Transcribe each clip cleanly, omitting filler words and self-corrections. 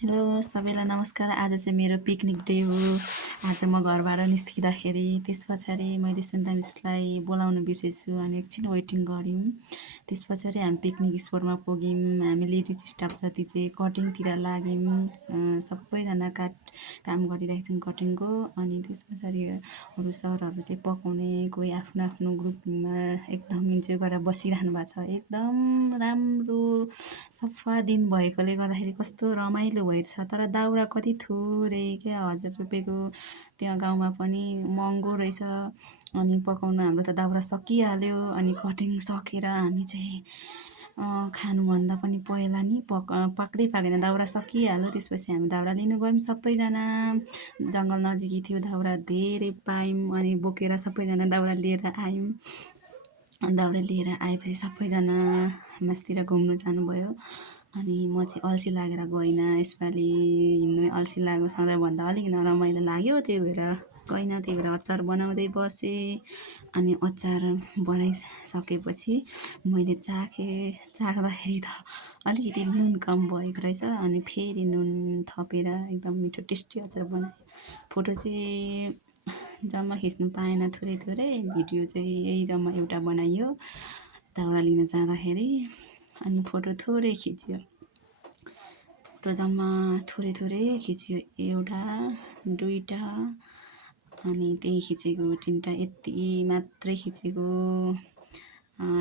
Hello सबैलाई नमस्कार। आज चाहिँ मेरो पिकनिक डे हो। आज म घरबाट निस्किँदाखेरि त्यस पछाडि मैले सुन्दा मिसलाई बोलाउनु बिर्सेछु अनि एकछिन वेटिङ गऱ्यौँ। त्यस पछाडि हामी पिकनिक स्पटमा पुग्यौँ। हामी लेडिज स्टाफ जति चाहिँ कटिङतिर लाग्यौँ। सबैजना काम गरिरहेको छौँ कटिङको। अनि त्यस पछाडि अरू सरहरू चाहिँ पकाउने, कोही आफ्नो आफ्नो ग्रुपिङमा एकदम इन्जोय गरेर बसिरहनु भएको छ। एकदम राम्रो सफा दिन भएकोले गर्दाखेरि कस्तो रमाइलो भइरहेछ। तर दाउरा कति थोरै क्या, 1000 रुपियाँको त्यहाँ गाउँमा पनि महँगो रहेछ। अनि पकाउन हाम्रो त दाउरा सकिहाल्यो। अनि कटिङ सकेर हामी चाहिँ खानुभन्दा पनि पहिला नि पाक्दै पाकेन दाउरा सकिहाल्यो। त्यसपछि हामी दाउरा लिनु गयौँ सबैजना। जङ्गल नजिकै थियो, दाउरा धेरै पायौँ अनि बोकेर सबैजना दाउरा लिएर आयौँ। दाउरा लिएर आएपछि सबैजना मासतिर घुम्नु जानुभयो। अनि म चाहिँ अल्छी लागेर गइनँ। यसपालि हिँड्नु अल्छी लाग्यो, सधैँभन्दा अलिक नरमाइलो लाग्यो, त्यही भएर गइनँ। त्यही भएर अचार बनाउँदै बसेँ। अनि अचार बनाइसकेपछि मैले चाख्दाखेरि त अलिकति नुन कम भएको रहेछ। अनि फेरि नुन थपेर एकदम मिठो टेस्टी अचार बनाएँ। फोटो चाहिँ जम्मा खिच्नु पाएन, थोरै भिडियो चाहिँ यही जम्मा एउटा बनाइयो दाउरा लिन जाँदाखेरि। अनि फोटो थोरै खिच्यो, फोटो जम्मा थोरै खिच्यो, एउटा दुईवटा अनि त्यही खिचेको, 3टा यति मात्रै खिचेको।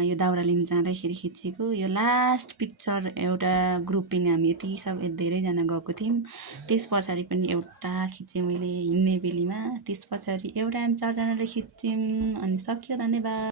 यो दाउरा लिन जाँदाखेरि खिचेको यो लास्ट पिक्चर। एउटा ग्रुपिङ हामी यति सब धेरैजना गएको थियौँ। त्यस पछाडि पनि एउटा खिचेँ मैले हिँड्ने बेलीमा। त्यस पछाडि एउटा हामी 4जनाले खिच्यौँ। अनि सक्यो, धन्यवाद।